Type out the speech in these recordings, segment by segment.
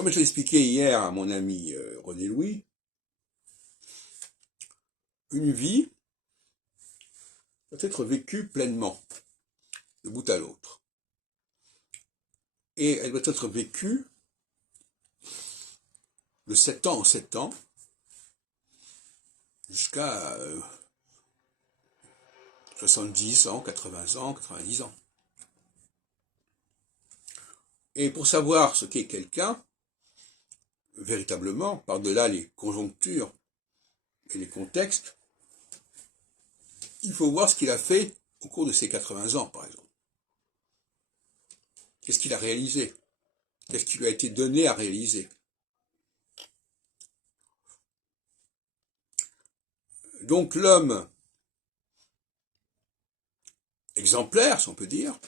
Comme je l'ai expliqué hier à mon ami René Louis, une vie doit être vécue pleinement, de bout à l'autre. Et elle doit être vécue de 7 ans en 7 ans, jusqu'à 70 ans, 80 ans, 90 ans. Et pour savoir ce qu'est quelqu'un, véritablement, par-delà les conjonctures et les contextes, il faut voir ce qu'il a fait au cours de ses 80 ans, par exemple. Qu'est-ce qu'il a réalisé? Qu'est-ce qui lui a été donné à réaliser? Donc l'homme exemplaire, si on peut dire,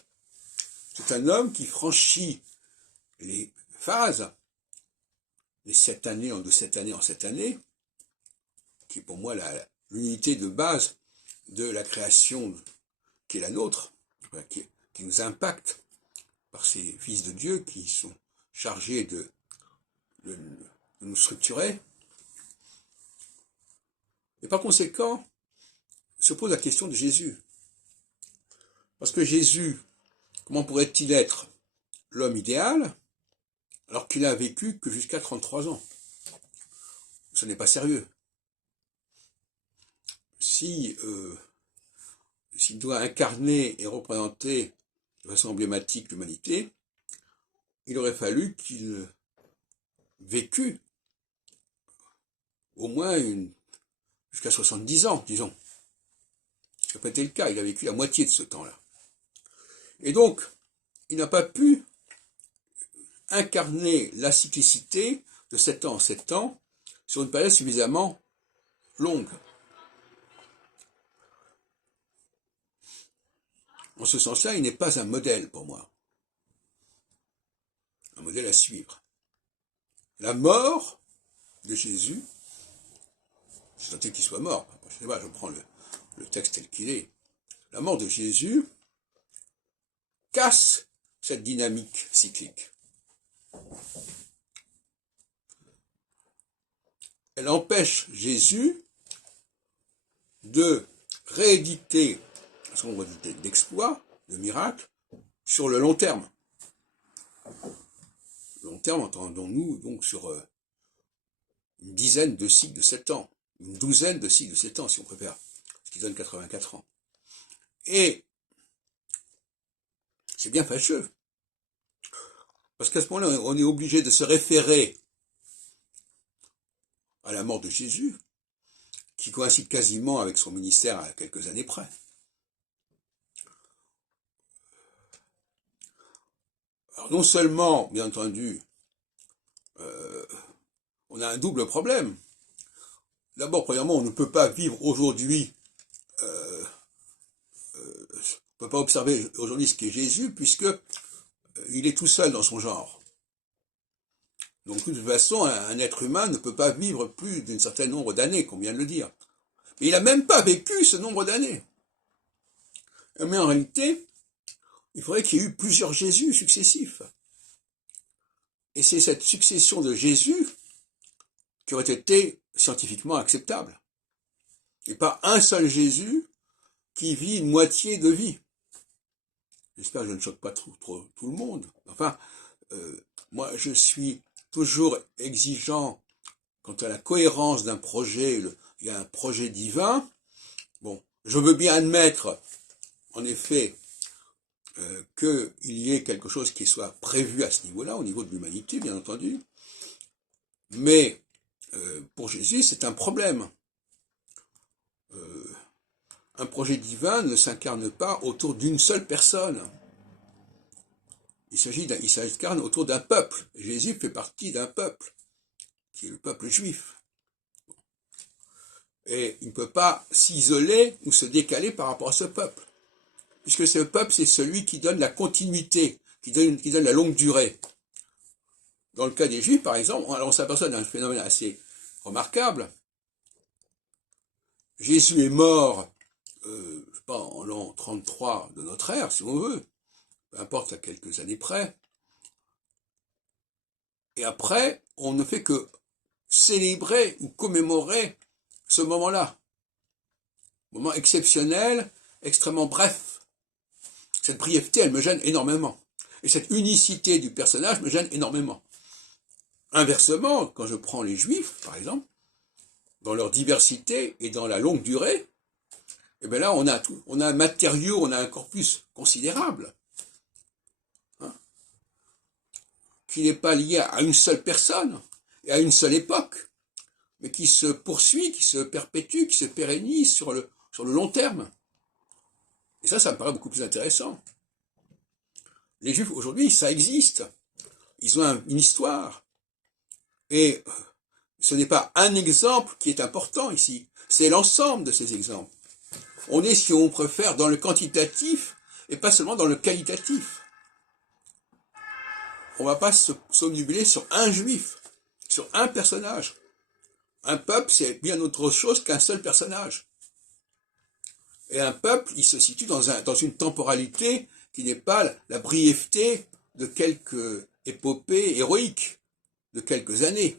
c'est un homme qui franchit les phases, les 7 années, de 7 années en 7 années, qui est pour moi l'unité de base de la création qui est la nôtre, qui nous impacte par ces fils de Dieu qui sont chargés de nous structurer. Et par conséquent, se pose la question de Jésus. Parce que Jésus, comment pourrait-il être l'homme idéal alors qu'il n'a vécu que jusqu'à 33 ans? Ce n'est pas sérieux. S'il doit incarner et représenter de façon emblématique l'humanité, il aurait fallu qu'il vécût au moins jusqu'à 70 ans, disons. Ça n'a pas été le cas, il a vécu la moitié de ce temps-là. Et donc, il n'a pas pu incarner la cyclicité de 7 ans en 7 ans sur une période suffisamment longue. En ce sens-là, il n'est pas un modèle pour moi. Un modèle à suivre. La mort de Jésus, c'est tenté qu'il soit mort, je sais pas, je prends le texte tel qu'il est. La mort de Jésus casse cette dynamique cyclique. Elle empêche Jésus de rééditer son nombre d'exploits, de miracles, sur le long terme. Le long terme, entendons-nous donc sur une dizaine de cycles de 7 ans, une douzaine de cycles de 7 ans si on préfère, ce qui donne 84 ans. Et c'est bien fâcheux, parce qu'à ce moment-là, on est obligé de se référer à la mort de Jésus, qui coïncide quasiment avec son ministère à quelques années près. Alors non seulement, bien entendu, on a un double problème. D'abord, premièrement, on ne peut pas vivre aujourd'hui, on ne peut pas observer aujourd'hui ce qu'est Jésus, puisque il est tout seul dans son genre. Donc de toute façon, un être humain ne peut pas vivre plus d'un certain nombre d'années, qu'on vient de le dire. Mais il n'a même pas vécu ce nombre d'années. Mais en réalité, il faudrait qu'il y ait eu plusieurs Jésus successifs. Et c'est cette succession de Jésus qui aurait été scientifiquement acceptable. Et pas un seul Jésus qui vit une moitié de vie. J'espère que je ne choque pas trop tout le monde. Enfin, moi je suis toujours exigeant quant à la cohérence d'un projet. Il y a un projet divin. Bon, je veux bien admettre, en effet, qu'il y ait quelque chose qui soit prévu à ce niveau-là, au niveau de l'humanité, bien entendu. Mais pour Jésus, c'est un problème. Un projet divin ne s'incarne pas autour d'une seule personne. Il s'incarne autour d'un peuple. Jésus fait partie d'un peuple, qui est le peuple juif. Et il ne peut pas s'isoler ou se décaler par rapport à ce peuple. Puisque ce peuple, c'est celui qui donne la continuité, qui donne la longue durée. Dans le cas des Juifs, par exemple, on s'aperçoit d'un phénomène assez remarquable. Jésus est mort, je sais pas, en l'an 33 de notre ère, si on veut, peu importe à quelques années près. Et après, on ne fait que célébrer ou commémorer ce moment-là. Moment exceptionnel, extrêmement bref. Cette brièveté, elle me gêne énormément. Et cette unicité du personnage me gêne énormément. Inversement, quand je prends les Juifs, par exemple, dans leur diversité et dans la longue durée, et bien là, on a tout. On a un matériau, on a un corpus considérable, hein, qui n'est pas lié à une seule personne et à une seule époque, mais qui se poursuit, qui se perpétue, qui se pérennise sur le long terme. Et ça me paraît beaucoup plus intéressant. Les Juifs, aujourd'hui, ça existe. Ils ont une histoire. Et ce n'est pas un exemple qui est important ici, c'est l'ensemble de ces exemples. On est, si on préfère, dans le quantitatif et pas seulement dans le qualitatif. On ne va pas s'omnubiler sur un juif, sur un personnage. Un peuple, c'est bien autre chose qu'un seul personnage. Et un peuple, il se situe dans une temporalité qui n'est pas la brièveté de quelques épopées héroïques, de quelques années.